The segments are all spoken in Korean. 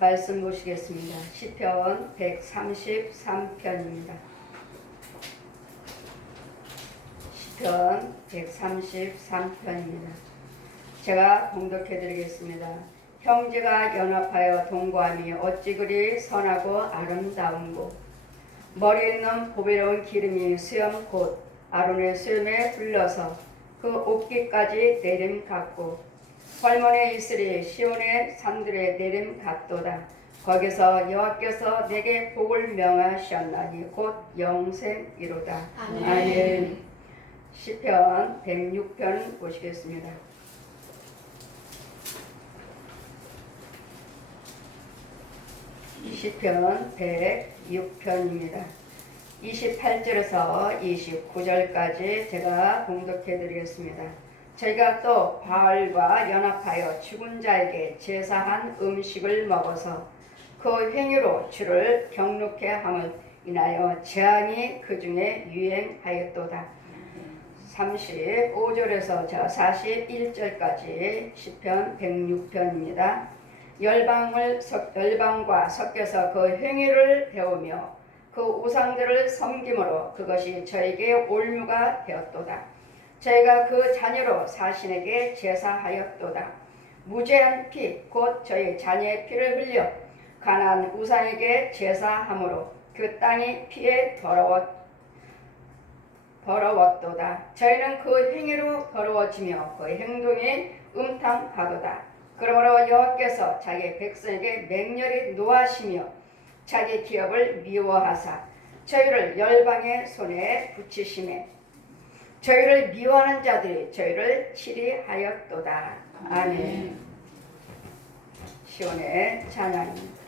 말씀 보시겠습니다. 시편 133편입니다. 시편 133편입니다. 제가 봉독해 드리겠습니다. 형제가 연합하여 동거함이 어찌 그리 선하고 아름다운고, 머리에 있는 보배로운 기름이 수염 곧 아론의 수염에 둘러서 그 옷깃까지 내림 같고, 헐몬의 이슬이 시온의 산들에 내림 같도다. 거기서 여호와께서 내게 복을 명하셨나니 곧 영생이로다. 아멘. 시편 106편 보시겠습니다. 시편 106편입니다. 28절에서 29절까지 제가 봉독해 드리겠습니다. 저희가 또 바알과 연합하여 죽은 자에게 제사한 음식을 먹어서 그 행위로 주를 경록해 함을 인하여 재앙이 그 중에 유행하였도다. 35절에서 41절까지 시편 106편입니다. 열방과 섞여서 그 행위를 배우며 그 우상들을 섬김으로 그것이 저에게 올무가 되었도다. 저희가 그 자녀로 사신에게 제사하였도다. 무죄한 피 곧 저희 자녀의 피를 흘려 가나안 우상에게 제사함으로 그 땅이 피에 더러웠도다. 저희는 그 행위로 더러워지며 그 행동이 음탕하도다. 그러므로 여호와께서 자기 백성에게 맹렬히 노하시며 자기 기업을 미워하사 저희를 열방의 손에 붙이시매 저희를 미워하는 자들이 저희를 치리하였도다. 아멘. 시온의 찬양입니다.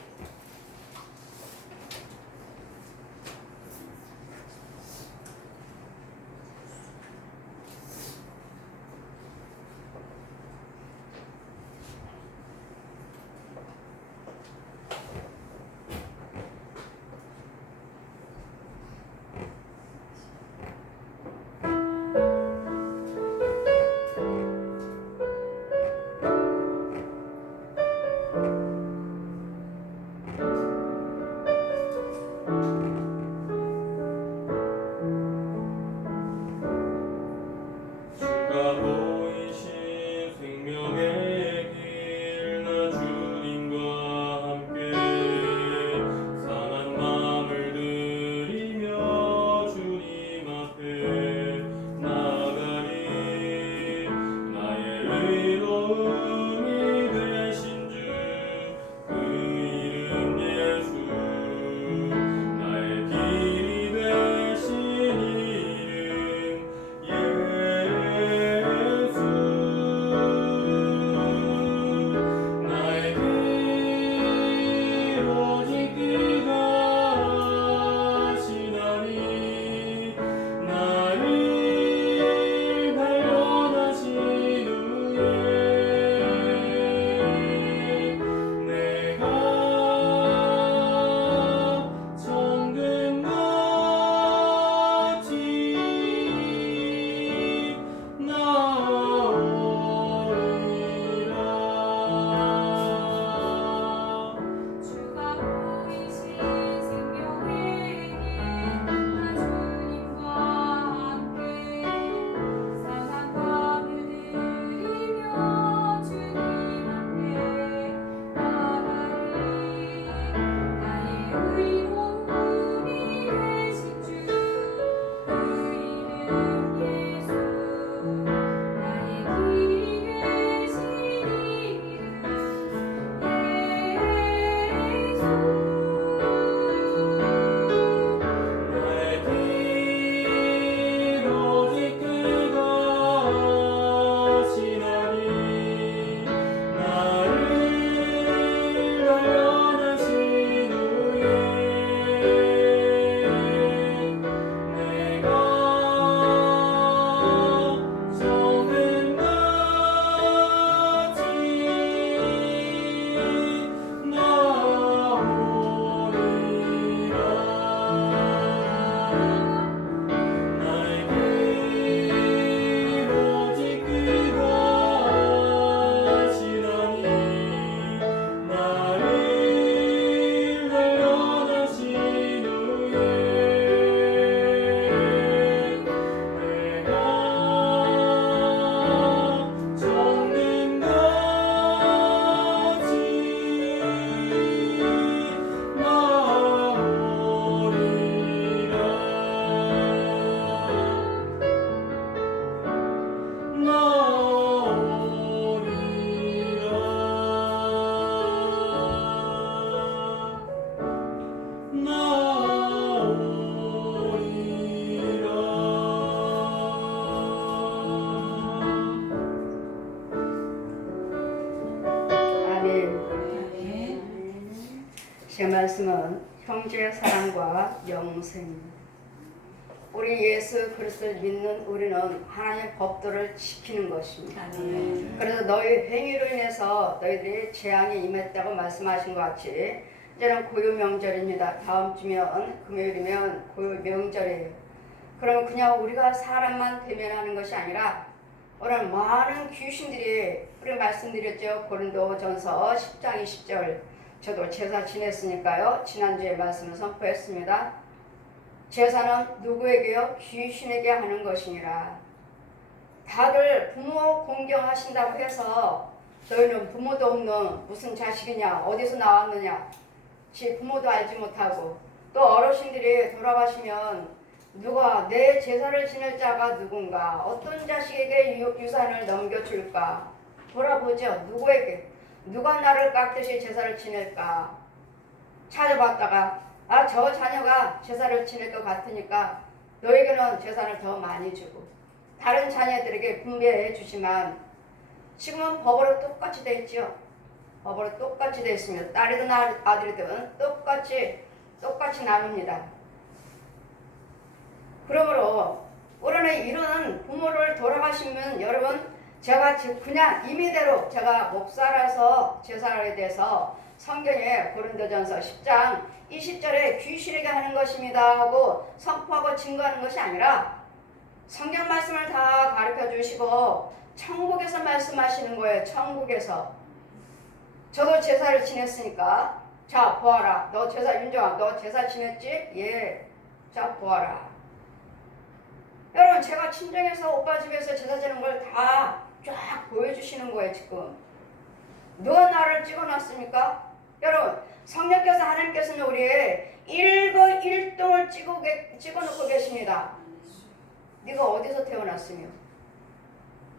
제 말씀은 형제 사랑과 영생입니다. 우리 예수 그리스도를 믿는 우리는 하나님의 법도를 지키는 것입니다. 그래서 너희 행위로 인해서 너희들이 재앙이 임했다고 말씀하신 것 같이 이제는 고유 명절입니다. 다음 주면 금요일이면 고유 명절이에요. 그럼 그냥 우리가 사람만 대면하는 것이 아니라 오늘 많은 귀신들이 우리 말씀드렸죠. 고린도전서 10장 20절 저도 제사 지냈으니까요. 지난주에 말씀을 선포했습니다. 제사는 누구에게요? 귀신에게 하는 것이니라. 다들 부모 공경하신다고 해서 너희는 부모도 없는 무슨 자식이냐, 어디서 나왔느냐, 지 부모도 알지 못하고 또 어르신들이 돌아가시면 누가 내 제사를 지낼 자가 누군가, 어떤 자식에게 유산을 넘겨줄까 돌아보죠. 누구에게, 누가 나를 깎듯이 제사를 지낼까 찾아봤다가 저 자녀가 제사를 지낼 것 같으니까 너에게는 제사를 더 많이 주고 다른 자녀들에게 분배해 주지만 지금은 법으로 똑같이 돼 있죠. 법으로 똑같이 돼 있으며 딸이든 아들이든 똑같이 나눕니다. 그러므로 우리는 이런 부모를 돌아가시면 여러분 제가 그냥 임의대로 제가 목사라서 제사에 대해서 성경에 고린도전서 10장 20절에 귀신에게 하는 것입니다 하고 선포하고 증거하는 것이 아니라 성경 말씀을 다 가르쳐 주시고 천국에서 말씀하시는 거예요. 천국에서. 저도 제사를 지냈으니까 자 보아라. 너 제사 윤정아 너 제사 지냈지? 예. 자 보아라. 여러분 제가 친정에서 오빠 집에서 제사 지는 걸 다 쫙 보여주시는 거예요. 지금 누가 나를 찍어놨습니까? 여러분 성령께서 하나님께서는 우리의 일거일동을 찍어놓고 계십니다. 네가 어디서 태어났으며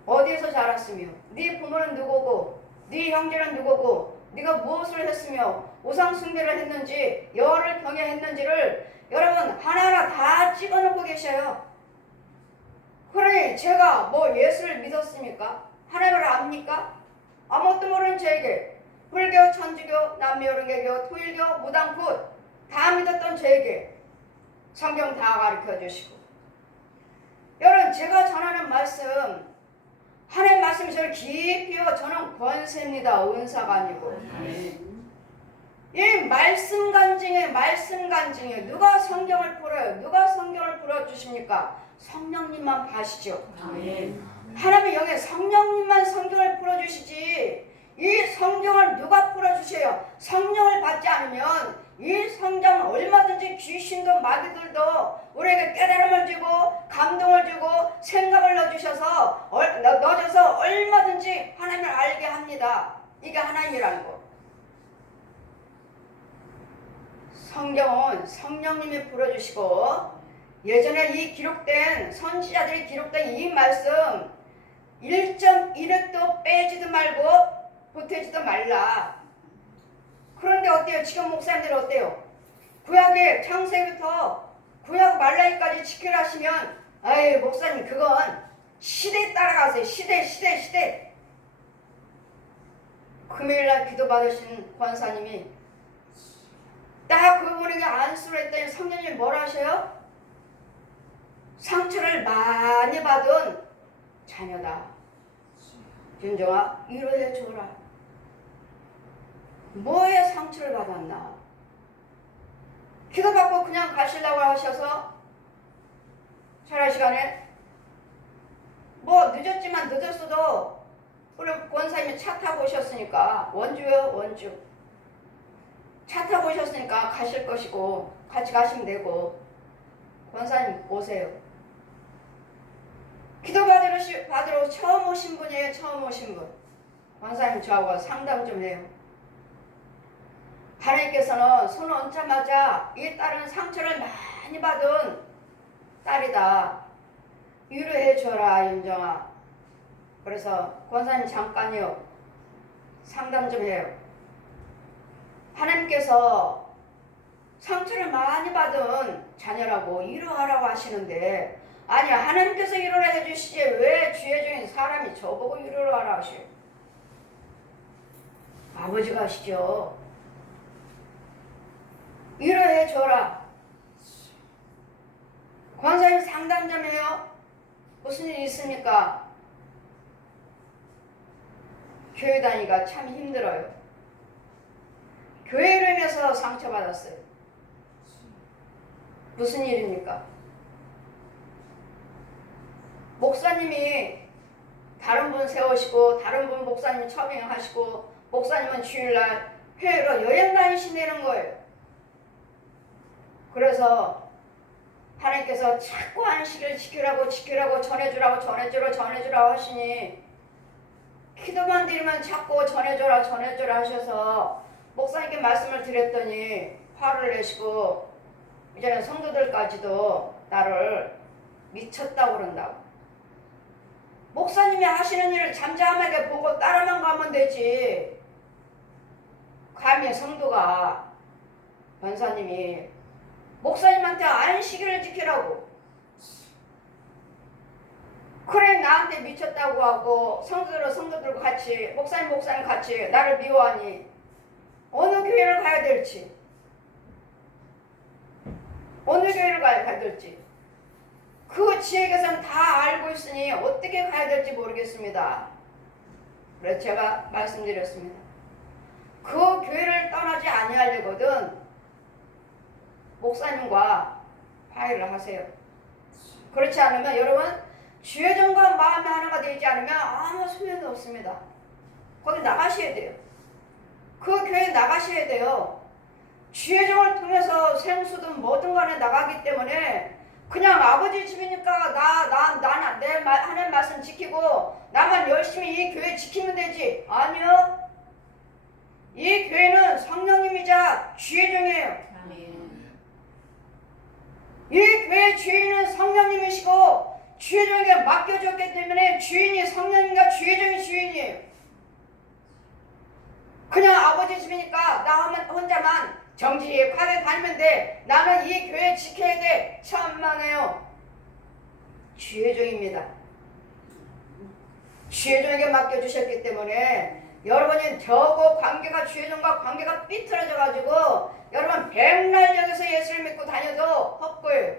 어디에서 자랐으며 네 부모는 누구고 네 형제는 누구고 네가 무엇을 했으며 우상 숭배를 했는지 여호와를 경외했는지를 여러분 하나하나 다 찍어놓고 계셔요. 그러니 제가 뭐 예수를 믿었습니까? 하나님을 압니까? 아무것도 모르는 저에게 불교, 천주교, 남미오르개교, 토일교, 무당굿 다 믿었던 저에게 성경 다 가르쳐 주시고 여러분 제가 전하는 말씀 하나님 말씀이 저를 깊이요 저는 권세입니다. 은사가 아니고 이 말씀 간증에 누가 성경을 풀어요? 누가 성경을 풀어주십니까? 성령님만 파시죠. 하나님의 영에 성령님만 성경을 풀어주시지 이 성경을 누가 풀어주세요? 성령을 받지 않으면 이 성경은 얼마든지 귀신도 마귀들도 우리에게 깨달음을 주고 감동을 주고 생각을 넣어주셔서 넣어줘서 얼마든지 하나님을 알게 합니다. 이게 하나님이라는 거. 성경은 성령님이 풀어주시고 예전에 이 기록된 선지자들이 기록된 이 말씀 1.1획도 빼지도 말고 보태지도 말라. 그런데 어때요? 지금 목사님들 어때요? 구약의 창세부터 구약 말라기까지 지키라 하시면 아이 목사님 그건 시대에 따라가세요. 시대. 금요일날 기도 받으신 권사님이 딱 그분에게 안수를 했더니 성령님이 뭐라 하셔요? 상처를 많이 받은 자녀다. 윤정아 위로해 줘라. 뭐에 상처를 받았나? 기도받고 그냥 가시려고 하셔서 철야 시간에 뭐 늦었지만 늦었어도 우리 권사님이 차 타고 오셨으니까 원주요 원주 차 타고 오셨으니까 가실 것이고 같이 가시면 되고 권사님 오세요. 기도 받으러 처음 오신 분이에요. 처음 오신 분. 권사님 저하고 상담 좀 해요. 하나님께서는 손을 얹자마자 이 딸은 상처를 많이 받은 딸이다. 위로해 줘라 윤정아. 그래서 권사님 잠깐요. 상담 좀 해요. 하나님께서 상처를 많이 받은 자녀라고 위로하라고 하시는데 아니 하나님께서 위로를 해주시지 왜 주의 종인 사람이 저보고 위로를 하라 하셔요. 아버지가 하시죠. 줘라. 권사님 상담 좀 해요. 무슨 일 있습니까? 교회 다니기가 참 힘들어요. 교회로 인해서 상처받았어요. 무슨 일입니까? 목사님이 다른 분 세우시고 다른 분 목사님 처빙하시고 목사님은 주일날 회의로 여행 다니시는 거예요. 그래서 하나님께서 자꾸 안식을 지키라고 전해주라고 하시니 기도만 드리면 자꾸 전해줘라 하셔서 목사님께 말씀을 드렸더니 화를 내시고 이제는 성도들까지도 나를 미쳤다고 그런다고. 목사님이 하시는 일을 잠잠하게 보고 따라만 가면 되지. 감히 성도가 권사님이 목사님한테 안식일을 지키라고 그래 나한테 미쳤다고 하고 성도들과 같이 목사님 같이 나를 미워하니 어느 교회를 가야 될지 그 지혜께서는 다 알고 있으니 어떻게 가야 될지 모르겠습니다. 그래서 제가 말씀드렸습니다. 그 교회를 떠나지 아니하려거든 목사님과 화해를 하세요. 그렇지 않으면 여러분 주의정과 마음이 하나가 되지 않으면 아무 소용이 없습니다. 거기 나가셔야 돼요. 그 교회에 나가셔야 돼요. 주의정을 통해서 생수든 뭐든 간에 나가기 때문에 그냥 아버지 집이니까 나는 내 하나님 말씀 지키고 나만 열심히 이 교회 지키면 되지. 아니요. 이 교회는 성령님이자 주의정이에요. 이 교회 주인은 성령님이시고 주의정에게 맡겨졌기 때문에 주인이 성령님과 주의정이 주인이에요. 그냥 아버지 집이니까 나 혼자만 정직하게 다니면 돼. 나는 이 교회 지켜야 돼. 천만에요. 주의종입니다. 주의종에게 맡겨주셨기 때문에 여러분이 저거 주의종과 관계가 삐뚤어져가지고 여러분 백날역에서 예수를 믿고 다녀도 헛고예요.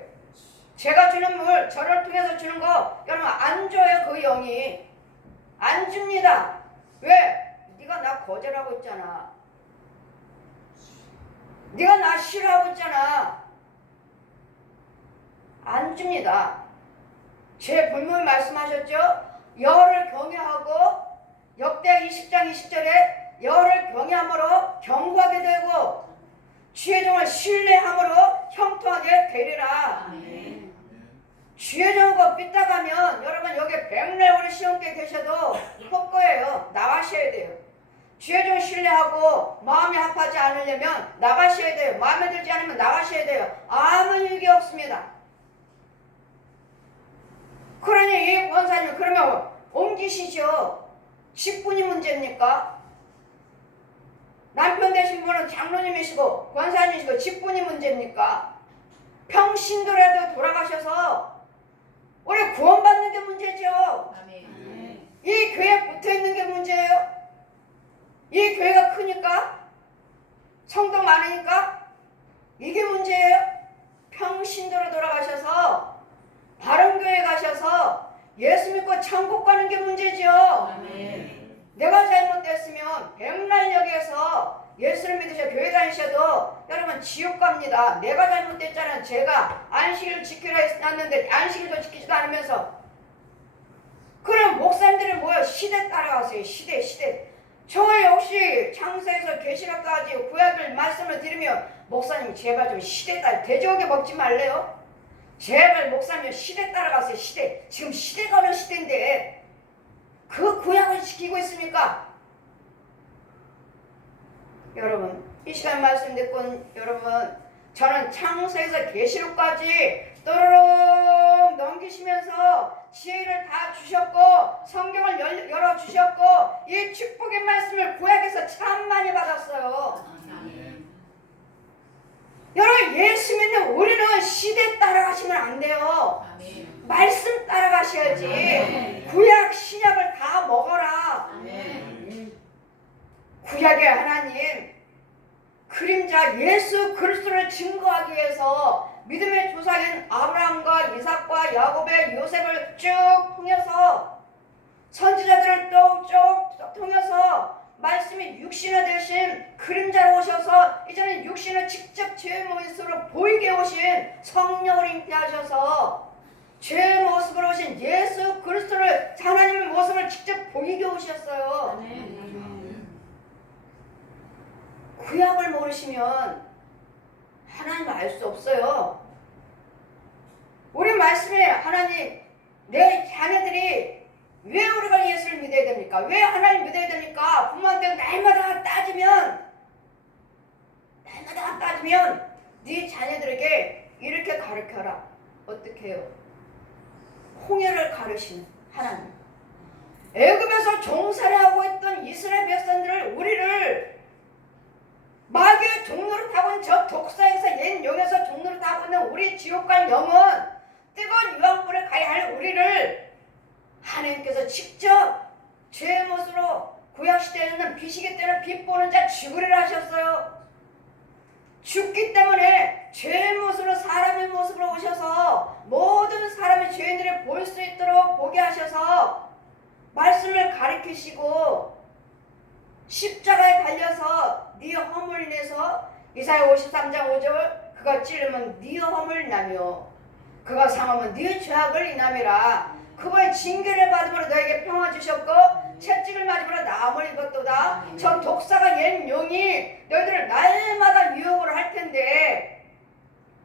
제가 주는 물, 저를 통해서 주는 거 여러분 안 줘요. 그 영이 안 줍니다. 왜? 네가 나 거절하고 있잖아. 네가 나 싫어하고 있잖아. 안 줍니다. 제 본문에 말씀하셨죠? 여호와를 경외하고 역대하 20장 20절에 여호와를 경외함으로 경고하게 되고 주의 종을 신뢰함으로 형통하게 되리라. 아멘. 주의 종과 삐딱하면 여러분 여기 백날 우리 시험께 계셔도 헛거예요. 나가셔야 돼요. 주의 종 신뢰하고 마음이 아파하지 않으려면 나가셔야 돼요. 마음에 들지 않으면 나가셔야 돼요. 아무 유익이 없습니다. 그러니 이 권사님 그러면 옮기시죠. 직분이 문제입니까? 남편 되신 분은 장로님이시고 권사님이시고 직분이 문제입니까? 평신도라도 돌아가셔서 우리 구원받는 게 문제죠. 아멘. 이 교회에 붙어있는 게 문제예요. 이 교회가 크니까 성도 많으니까 이게 문제예요. 평신도로 돌아가셔서 바른 교회 가셔서 예수 믿고 천국 가는 게 문제죠. 아멘. 내가 잘못됐으면 백날역에서 예수를 믿으셔 교회 다니셔도 여러분 지옥 갑니다. 내가 잘못됐잖아요. 제가 안식일을 지키라 했는데 안식일도 지키지도 않으면서. 그럼 목사님들은 뭐야? 시대 따라가세요. 시대. 저 역시 창세에서 계시록까지 구약을 말씀을 드리면 목사님 제발 좀 시대 따라 돼지고기 먹지 말래요. 제발 목사님 시대 따라가세요. 시대. 지금 시대가 어느 시대인데 그 구약을 지키고 있습니까? 여러분 이 시간 말씀 듣고 여러분 저는 창세에서 계시록까지 또르륵 넘기시면서 지혜를 다 주셨고 성경을 열어주셨고 이 축복의 말씀을 구약에서 참 많이 받았어요. 아멘. 여러분 예수 믿는 우리는 시대 따라가시면 안 돼요. 아멘. 말씀 따라가셔야지. 아멘. 구약 신약을 다 먹어라. 아멘. 구약의 하나님 그림자 예수 그리스도를 증거하기 위해서 믿음의 조상인 아브라함과 이삭과 야곱의 요셉을 쭉 통해서 선지자들을 또 쭉 통해서 말씀이 육신화 되신 그림자로 오셔서 이제는 육신을 직접 죄의 모습으로 보이게 오신 성령을 잉태하셔서 죄의 모습으로 오신 예수 그리스도를 하나님의 모습을 직접 보이게 오셨어요. 구약을 모르시면 하나님을 알 수 없어요. 우리 말씀에 하나님 내 자녀들이 왜 우리가 예수를 믿어야 됩니까? 왜 하나님 믿어야 됩니까? 부모한테 날마다 따지면 네 자녀들에게 이렇게 가르쳐라. 어떻게 해요? 홍해를 가르치는 하나님. 애굽에서 종살이하고 있던 이스라엘 백성들을 우리를 마귀의 종로를 타고 있는 저 독사에서 옛 영에서 종로를 타고 있는 우리 지옥 갈 영은 뜨거운 유황불에 가야 할 우리를 하나님께서 직접 죄의 모습으로 구약시대에는 비시기 때는 빛 보는 자 죽으리라 하셨어요. 죽기 때문에 죄의 모습으로 사람의 모습으로 오셔서 모든 사람의 죄인들을 볼 수 있도록 보게 하셔서 말씀을 가르치시고 십자가에 달려서 네 허물 인해서 이사야 53장 5절 그가 찌르면 네 허물 나며 그가 상하면 네 죄악을 인함이라. 그분의 징계를 받음으로 너에게 평화 주셨고 채찍을 맞음으로 나음을 입었도다. 저 독사가 옛 용이 너희들을 날마다 유혹을 할 텐데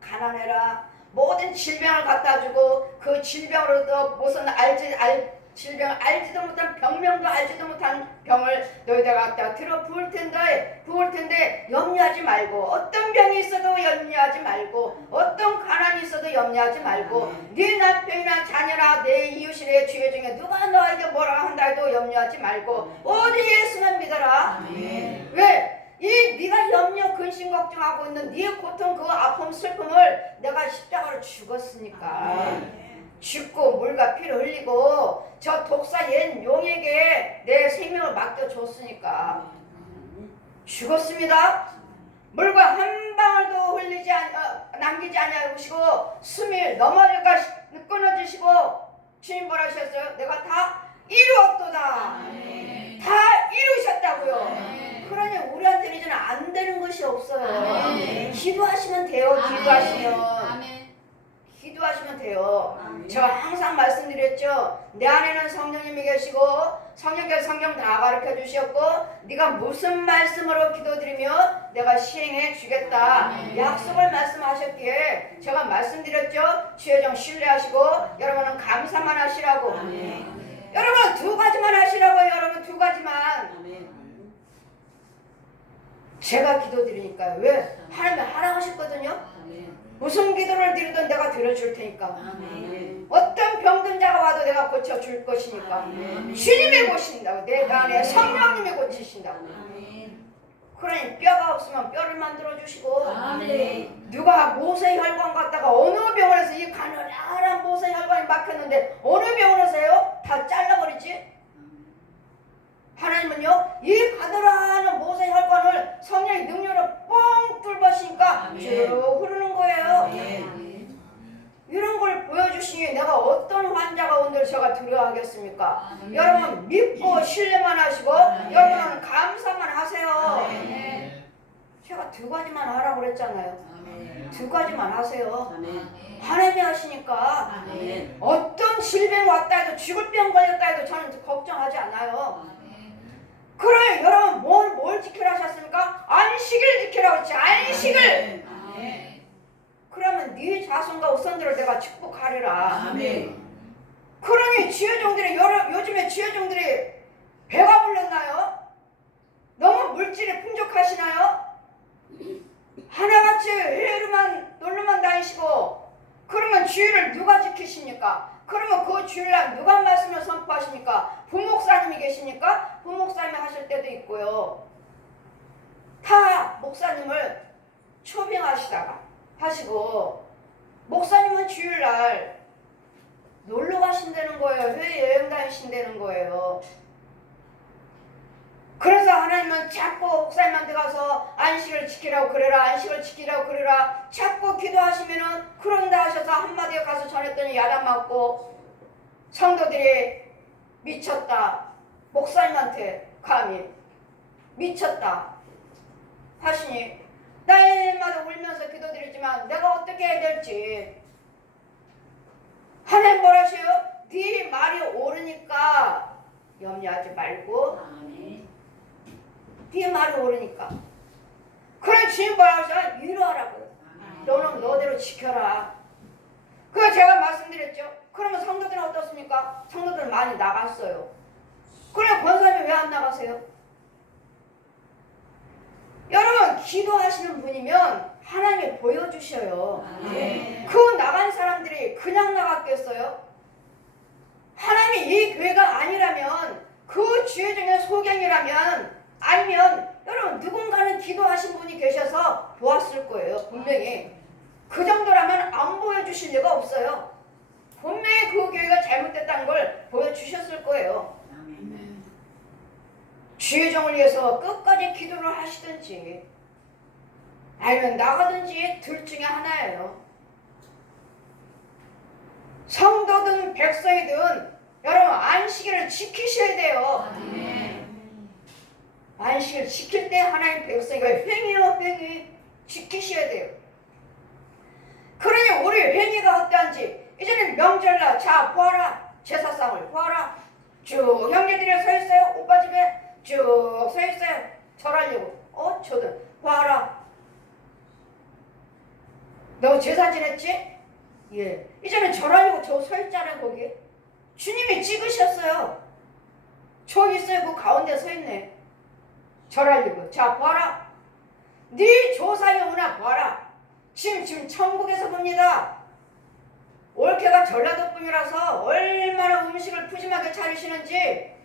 가난해라. 모든 질병을 갖다 주고 그 질병으로도 무슨 질병을 알지도 못한 병명도 알지도 못한 병을 너희들 갖다 들어 부을 텐데 염려하지 말고 어떤 병이 있어도 염려하지 말고 어떤 가난이 있어도 염려하지 말고 네 남편이나 자녀나 내 이웃이나 주의 중에 누가 너에게 뭐라 한다 해도 염려하지 말고 오직 예수만 믿어라. 왜? 네가 염려 근심 걱정하고 있는 네 고통 그 아픔 슬픔을 내가 십자가로 죽었으니까 죽고 물과 피를 흘리고 저 독사 옛 용에게 내 생명을 맡겨줬으니까 죽었습니다. 물과 한 방울도 남기지 아니하시고 숨이 넘어가 끊어지시고 주님 뭐라 하셨어요? 내가 다 이루었도다. 다 이루셨다고요. 그러니 우리한테는 이제는 안 되는 것이 없어요. 기도하시면 돼요. 기도하시면 돼요. 제가 항상 말씀드렸죠. 내 안에는 성령님이 계시고 성령께서 성경 다 가르쳐 주셨고 네가 무슨 말씀으로 기도드리면 내가 시행해 주겠다. 약속을 말씀하셨기에 제가 말씀드렸죠. 주의 종 신뢰하시고 여러분은 감사만 하시라고. 여러분 두 가지만 하시라고요. 여러분 두 가지만. 제가 기도드리니까요. 왜? 하나님 하라고 하셨거든요. 무슨 기도를 드리든 내가 들어줄 테니까. 어떤 병든 자가 와도 내가 고쳐줄 것이니까. 주님이 고친다고. 내 안에 성령님이 고치신다고. 그러니 뼈가 없으면 뼈를 만들어주시고 누가 모세 혈관 갖다가 어느 병원에서 이 가느다란 모세 혈관이 막혔는데 어느 병원에서요? 다 잘라버리지? 하나님은요 이 가느다란 모세 혈관을 성령의 능력으로 뻥 뚫으시니까 쭉 흐르는 거예요. 이런 걸 보여주시니 내가 어떤 환자가 오늘 제가 두려워하겠습니까? 여러분 믿고 신뢰만 하시고 여러분은 감사만 하세요. 제가 두 가지만 하라고 그랬잖아요. 두 가지만 하세요. 하나님이 하시니까 어떤 질병 왔다 해도 죽을 병 걸렸다 해도 저는 걱정하지 않아요. 그래 여러분 뭘 지키라 하셨습니까? 안식일 지키라고 했지. 안식일. 그러면 네 자손과 후손들을 내가 축복하리라. 그러니 주의 종들이 요즘에 주의 종들이 배가 불렀나요? 너무 물질이 풍족하시나요? 하나같이 회로만 놀러만 다니시고 그러면 주일을 누가 지키십니까? 그러면 그 주일날 누가 말씀을 선포하십니까? 부목사님이 계십니까? 부목사님이 하실 때도 있고요. 다 목사님을 초빙하시다가 하시고 목사님은 주일날 놀러 가신다는 거예요. 해외 여행 다니신다는 거예요. 그래서 하나님은 자꾸 목사님한테 가서 안식을 지키라고 그래라, 안식을 지키라고 그래라 자꾸 기도하시면은 그런다 하셔서 한마디에 가서 전했더니 야단 맞고 성도들이 미쳤다, 목사님한테 감히 미쳤다 하시니 날마다 울면서 기도드리지만 내가 어떻게 해야 될지. 하나님 뭐라셔요? 네 말이 옳으니까 염려하지 말고. 네 말이 옳으니까. 그래 주님 뭐라셔요? 위로하라고요. 너는 너대로 지켜라. 그거 제가 말씀드렸죠. 그러면 성도들은 어떻습니까? 성도들은 많이 나갔어요. 그래 권사님이 왜 안 나가세요? 여러분 기도하시는 분이면 하나님이 보여주셔요. 그 나간 사람들이 그냥 나갔겠어요? 하나님이 이 교회가 아니라면, 그 주의 중에 소경이라면, 아니면 여러분 누군가는 기도하신 분이 계셔서 보았을 거예요. 분명히. 그 정도라면 안 보여주실 리가 없어요. 분명히 그 교회가 잘못됐다는 걸 보여주셨을 거예요. 주의 종을 위해서 끝까지 기도를 하시든지 아니면 나가든지 둘 중에 하나예요. 성도든 백성이든 여러분 안식일을 지키셔야 돼요. 안식을 지킬 때 하나님 백성이가 횡이요 횡이 지키셔야 돼요. 그러니 우리 횡이가 어떠한지 이제는 명절날 자 보아라, 제사상을 보아라. 쭉 형제들이 서 있어요. 오빠 집에 쭉 서 있어요. 절하려고. 저들 보아라. 너 제사 지냈지? 예. 이제는 절하려고 저 서 있잖아요. 거기 주님이 찍으셨어요. 저 있어요. 그 가운데 서 있네. 절하려고. 자 보아라. 네 조상이 오나 보아라. 지금 천국에서 봅니다. 올케가 전라도뿐이라서 얼마나 음식을 푸짐하게 차리시는지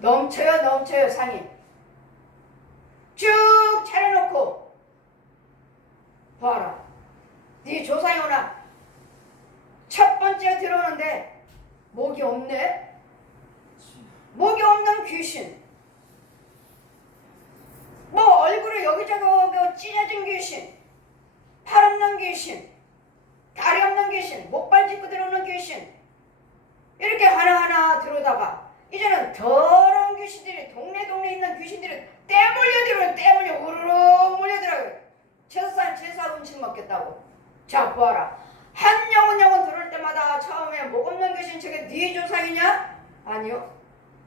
넘쳐요 상이. 쭉 차려놓고 봐라. 네 조상이 오나. 첫 번째 들어오는데 목이 없네. 목이 없는 귀신. 뭐 얼굴에 여기저기 찢어진 귀신, 팔 없는 귀신, 다리 없는 귀신, 목발 짚고 들어오는 귀신, 이렇게 하나하나 들어오다가 이제는 더러운 귀신들이 동네 있는 귀신들이 떼 우르르 몰려들어요. 제사 음식 먹겠다고. 자 보아라. 한 영혼 들어올 때마다 처음에 목 없는 귀신, 저게 네 조상이냐? 아니요.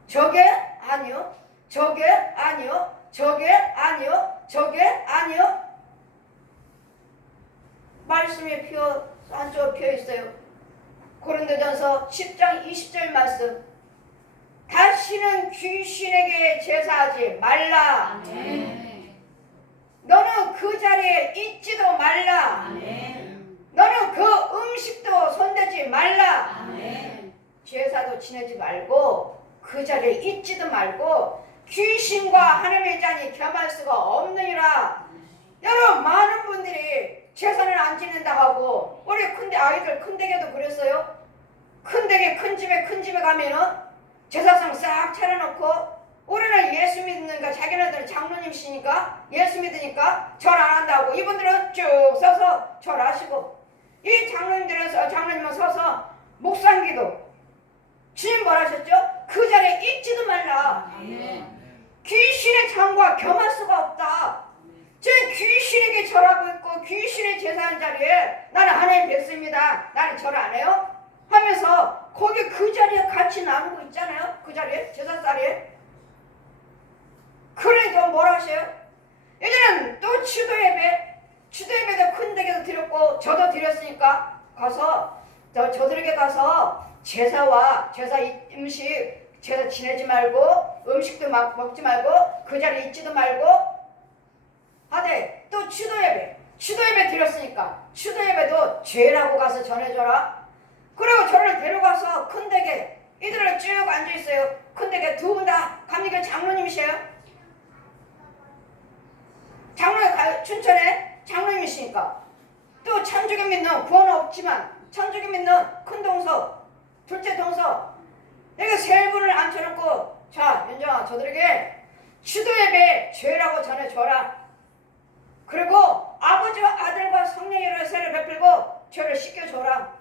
저게 아니요. 저게 아니요. 저게 아니요. 저게 아니요. 말씀이 한쪽 피어 있어요. 고린도전서 10장 20절 말씀. 다시는 귀신에게 제사하지 말라. 아멘. 너는 그 자리에 있지도 말라. 아멘. 너는 그 음식도 손대지 말라. 아멘. 제사도 지내지 말고 그 자리에 있지도 말고 귀신과 하나님의 자니 겸할 수가 없느니라. 여러분 많은 분들이 제사는 안 지낸다 하고, 우리 아이들 큰 댁에도 그랬어요. 큰 댁에 큰 집에 가면은 제사상 싹 차려놓고, 우리는 예수 믿으니까 자기네들은 장로님이시니까 예수 믿으니까 절 안 한다고, 이분들은 쭉 서서 절하시고, 이 장로님은 서서 묵상기도. 주님 뭐라 하셨죠? 그 자리에 있지도 말라. 아멘. 귀신의 장과 겸할 수가 없다. 저 귀신에게 절하고 있고 귀신의 제사한 자리에 나는 하나님 백성입니다, 나는 절 안 해요? 하면서 거기 그 자리에 같이 나누고 있잖아요. 그 자리에, 제사자리에. 그러니까 뭐라 하셔요? 이제는 또 추도예배도 큰 댁에서 드렸고 저도 드렸으니까 가서 저들에게 가서 제사 음식, 제사 지내지 말고 음식도 막 먹지 말고 그 자리에 있지도 말고 하되, 또 추도예배 드렸으니까 추도예배도 죄라고 가서 전해줘라. 그리고 저를 데려가서 큰 댁에 이들을 쭉 앉아있어요. 큰 댁에 두 분 다 감리교 장로님이세요. 춘천에 장로님이시니까 또 천주교 믿는 구원은 없지만 천주교 믿는 큰 동서, 둘째 동서, 여기 세 분을 앉혀놓고 자, 윤정아, 저들에게 추도 예배 죄라고 전해줘라. 그리고 아버지와 아들과 성령의 세를 베풀고 죄를 씻겨줘라.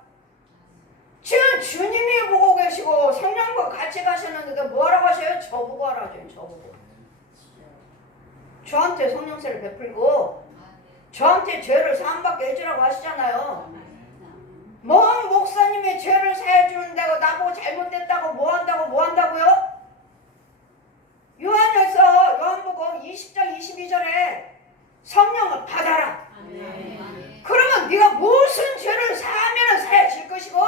지금 주님이 보고 계시고 성령과 같이 가셨는데 뭐라고 하셔요? 저보고 하라죠. 저보고. 저한테 성령세를 베풀고 저한테 죄를 사함받게 해주라고 하시잖아요. 뭔 목사님이 죄를 사해주는다고 나보고 잘못됐다고 뭐 한다고요? 요한복음 20장 22절에 성령을 받아라. 그러면 네가 무슨 죄를 사하면 사해질 것이고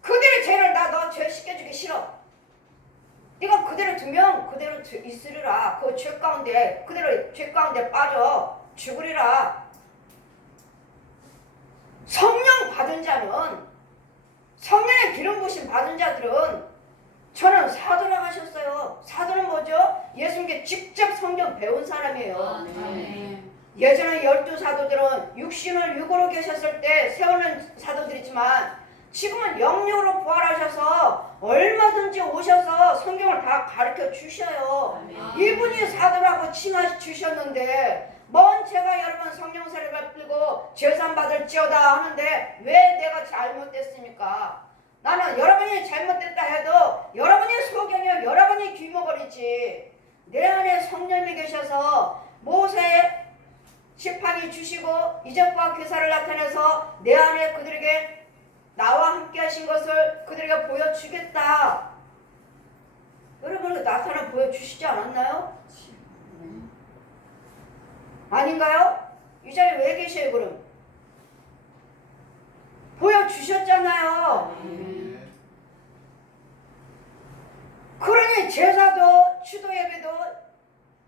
그들의 죄를 너 죄 씻겨주기 싫어. 네가 그대로 두면 그대로 있으리라. 그 죄 가운데 그대로 죄 가운데 빠져 죽으리라. 성령 받은 자는 성령의 기름 부심 받은 자들은 저는 사도라고 하셨어요. 사도는 뭐죠? 예수님께 직접 성경 배운 사람이에요. 예전에 12사도들은 육신을 육으로 계셨을 때 세우는 사도들이지만 지금은 영육으로 부활하셔서 얼마든지 오셔서 성경을 다 가르쳐 주셔요. 이분이 사도라고 칭하 주셨는데 뭔 제가 여러분 성령세를 베풀고 제산 받을지어다 하는데 왜 내가 잘못됐습니까? 나는 여러분이 잘못됐다 해도 여러분이 소경이요 여러분이 귀머거리지. 내 안에 성령이 계셔서 모세의 지팡이 주시고 이적과 기사를 나타내서 내 안에 그들에게 나와 함께 하신 것을 그들에게 보여주겠다. 여러분 나타나 보여주시지 않았나요? 아닌가요? 이 자리에 왜 계셔요 그럼? 보여주셨잖아요. 그러니 제사도 추도 예배도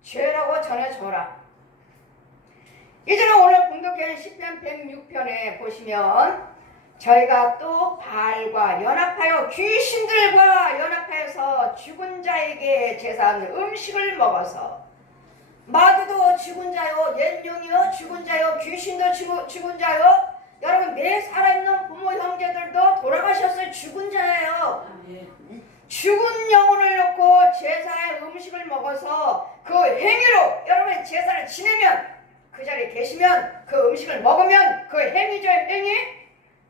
죄라고 전해줘라. 이제는 오늘 공독하는 시편 106편에 보시면 저희가 또 바알과 연합하여 귀신들과 연합하여서 죽은 자에게 제사하는 음식을 먹어서 마귀도 죽은 자요 옛 영이요 죽은 자요 귀신도 죽은 자요 여러분 내 살아있는 부모 형제들도 돌아가셨어요. 죽은 자예요. 죽은 영혼을 놓고 제사의 음식을 먹어서 그 행위로 여러분이 제사를 지내면 그 자리에 계시면 그 음식을 먹으면 그 행위죠.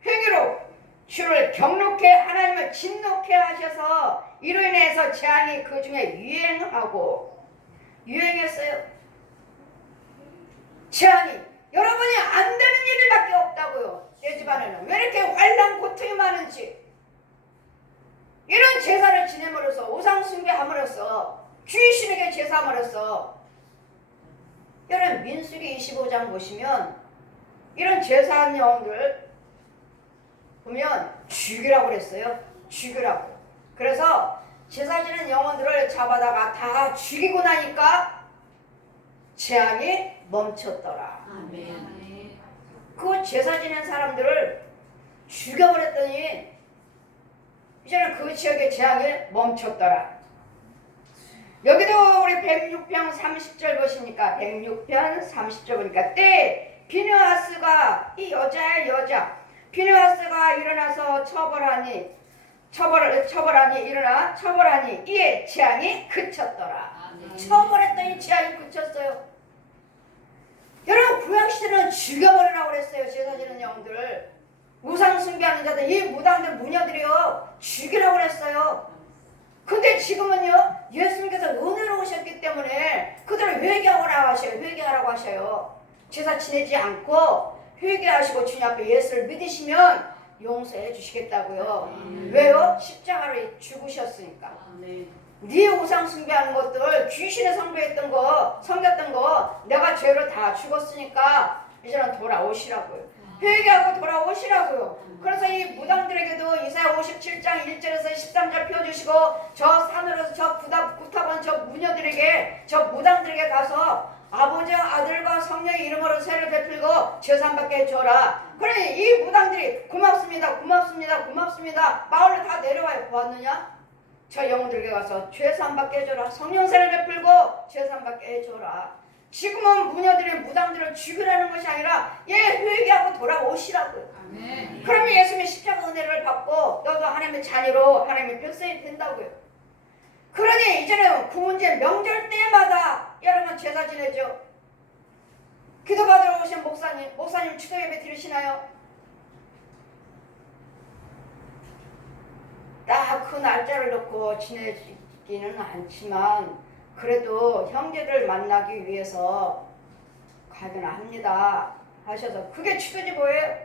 행위로 주를 경록해 하나님을 진노케 하셔서 이로 인해서 재앙이 그 중에 유행했어요. 재앙이 여러분이 안 되는 일밖에 없다고요. 내 집안에는 왜 이렇게 환난 고통이 많은지 이런 제사를 지냄으로써 우상 숭배함으로써 귀신에게 제사함으로써 여러분 민수기 25장 보시면 이런 제사한 영혼들 보면 죽이라고 그랬어요. 죽이라고. 그래서 제사 지는 영혼들을 잡아다가 다 죽이고 나니까 재앙이 멈췄더라. 그 제사 지낸 사람들을 죽여버렸더니 이제는 그 지역의 재앙이 멈췄더라. 여기도 우리 106편 30절 보십니까? 106편 30절 보니까 때 비느하스가 이 여자의 여자 비느하스가 일어나서 처벌하니 이에 재앙이 그쳤더라. 처벌했더니 재앙이 그쳤어요. 여러분 구약시대는 죽여버리라고 그랬어요. 제사 지는 영들을 우상 숭배하는 자들 이 무당들 무녀들이요 죽이라고 그랬어요. 근데 지금은요 예수님께서 은혜로 오셨기 때문에 그들을 회개하라고 하셔요. 제사 지내지 않고 회개하시고 주님 앞에 예수를 믿으시면 용서해 주시겠다고요. 왜요? 십자가로 죽으셨으니까. 네 우상 숭배하는 것들 귀신에 섬겼던 거 내가 죄로 다 죽었으니까 이제는 돌아오시라고요. 회개하고 돌아오시라고요. 그래서 이 무당들에게도 이사야 57장 1절에서 13절 펴주시고 저 산으로 저 구탑한 저 무녀들에게 저 무당들에게 가서 아버지와 아들과 성령의 이름으로 세를 베풀고 제산받게 해줘라. 그러니 이 무당들이 고맙습니다. 마을로 다 내려와요. 보았느냐? 저 영혼들에게 가서 죄산받게 해줘라. 성령세를 베풀고 죄산받게 해줘라. 지금은 무녀들이 무당들을 죽이라는 것이 아니라 회개하고 돌아오시라고요. 그러면 예수님의 십자가 은혜를 받고 너도 하나님의 자녀로 하나님의 백성이 된다고요. 그러니 이제는 구문제 명절 때마다 여러분 제사 지내죠. 기도 받으러 오신 목사님 추도 예배 드리시나요? 딱 그 날짜를 놓고 지내지기는 않지만 그래도 형제들 만나기 위해서 가긴 합니다 하셔서 그게 추도지 뭐예요?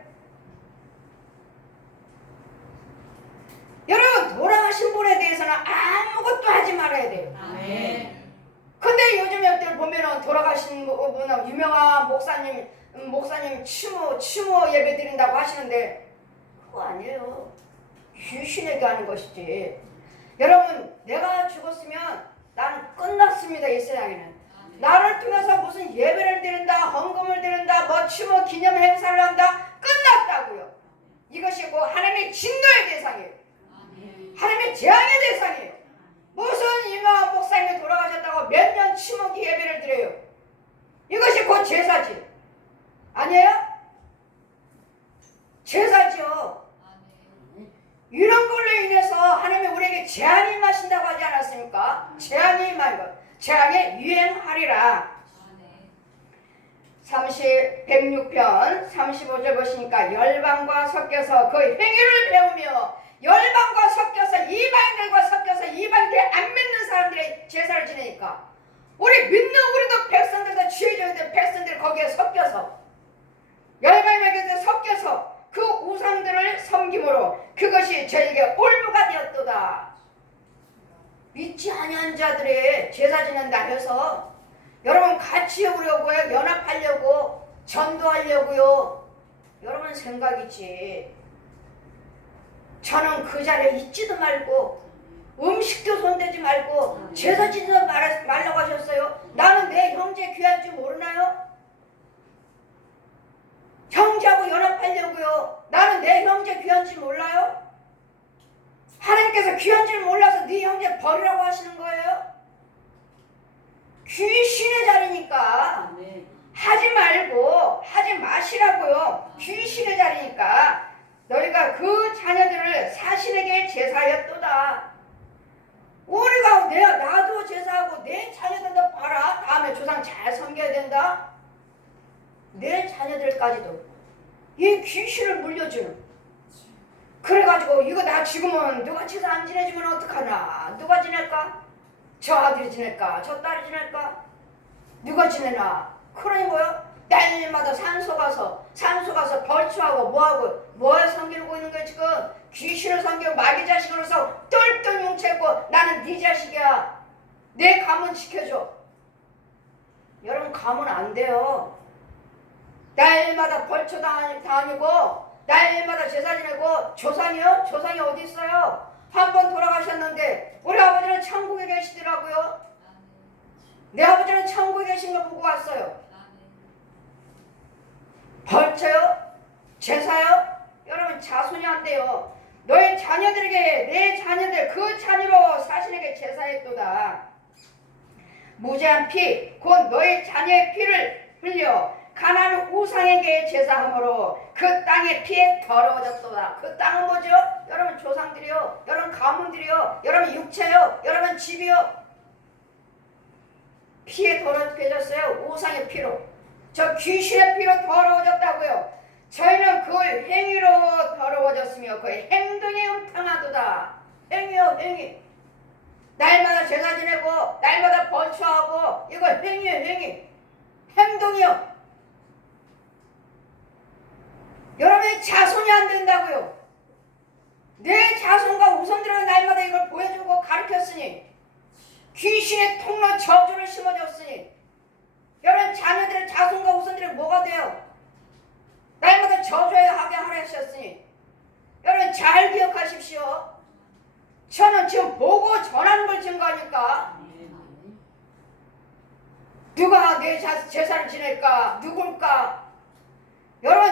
여러분 돌아가신 분에 대해서는 아무것도 하지 말아야 돼요. 아멘. 근데 요즘 애들 보면은 돌아가신 분은 유명한 목사님 추모 예배 드린다고 하시는데 그거 아니에요. 귀신에게 하는 것이지. 여러분 내가 죽었으면 나는 끝났습니다. 이 세상에는. 나를 통해서 무슨 예배를 드린다, 헌금을 드린다, 뭐 추모 기념 행사를 한다, 끝났다고요. 이것이 곧 하나님의 진노의 대상이에요. 하나님의 재앙의 대상이에요. 무슨 유명한 목사님이 돌아가셨다고 몇 년 추모기 예배를 드려요. 이것이 곧 제사지. 아니에요? 제사죠. 이런 걸로 인해서 하나님이 우리에게 재앙이 임하신다고 하지 않았습니까? 재앙이 임하고 재앙에 유행하리라. 106편 35절 보시니까 열방과 섞여서 그 행위를 배우며 열방과 섞여서 이방인들과 섞여서 이방인들 안 믿는 사람들의 제사를 지내니까 우리 믿는 우리도 백성들도 주의적인 백성들 거기에 섞여서 열방에게 섞여서 그 우상들을 섬김으로 그것이 저에게 올무가 되었도다. 믿지 아니한 자들의 제사 지낸다 해서 여러분 같이 오려고요, 연합하려고, 전도하려고요. 여러분 생각이지. 저는 그 자리에 있지도 말고 음식도 손대지 말고 제사 지내지 말라고 하셨어요. 나는 내 형제 귀한 줄 모르나요? 형제하고 연합하려고요. 나는 내 형제 귀한 줄 몰라요? 하나님께서 귀한 줄 몰라서 네 형제 버리라고 하시는 거예요? 귀신의 자리니까 하지 말고 하지 마시라고요. 귀신의 자리니까 너희가 그 자녀들을 사신에게 제사하였도다. 우리가 나도 제사하고 내 자녀들도 봐라. 다음에 조상 잘 섬겨야 된다. 내 자녀들까지도 이 귀신을 물려주는. 그래가지고 이거 나 죽으면 누가 제사 안 지내주면 어떡하나. 누가 지낼까? 저 아들이 지낼까? 저 딸이 지낼까? 누가 지내나? 그러니 뭐요? 날마다 산소 가서 벌초하고 뭐에 섬기고 있는 거야 지금? 귀신을 섬기고 마귀 자식으로서 똘똘 뭉쳐있고 나는 네 자식이야. 내 가문 지켜줘. 여러분 가문 안 돼요. 날마다 벌초 다니고 날마다 제사 지내고 조상이요? 조상이 어디 있어요? 한 번 돌아가셨는데 우리 아버지는 천국에 계시더라고요. 내 아버지는 천국에 계신 걸 보고 왔어요. 벌쳐요? 제사요? 여러분 자손이 안 돼요. 너의 자녀들에게 내 자녀들 그 자녀로 사신에게 제사했도다. 무죄한 피 곧 너의 자녀의 피를 흘려 가나안 우상에게 제사함으로 그 땅의 피에 더러워졌도다. 그 땅은 뭐죠? 여러분 조상들이요, 여러분 가문들이요, 여러분 육체요, 여러분 집이요. 피에 더러워졌어요. 우상의 피로. 저 귀신의 피로 더러워졌다고요. 저희는 그 행위로 더러워졌으며 그 행동이 음탕하도다. 행위요, 행위. 날마다 제사 지내고 날마다 번추하고 이거 행위요, 행위. 행동이요. 여러분의 자손이 안 된다고요. 내 자손과 우선들은 날마다 이걸 보여주고 가르쳤으니 귀신의 통로 저주를 심어줬으니 여러분 자녀들의 자손과 우선들은 뭐가 돼요? 날마다 저주하게 하라 하셨으니 여러분 잘 기억하십시오. 저는 지금 보고 전하는 걸 증거하니까 누가 내 제사를 지낼까? 누굴까? 여러분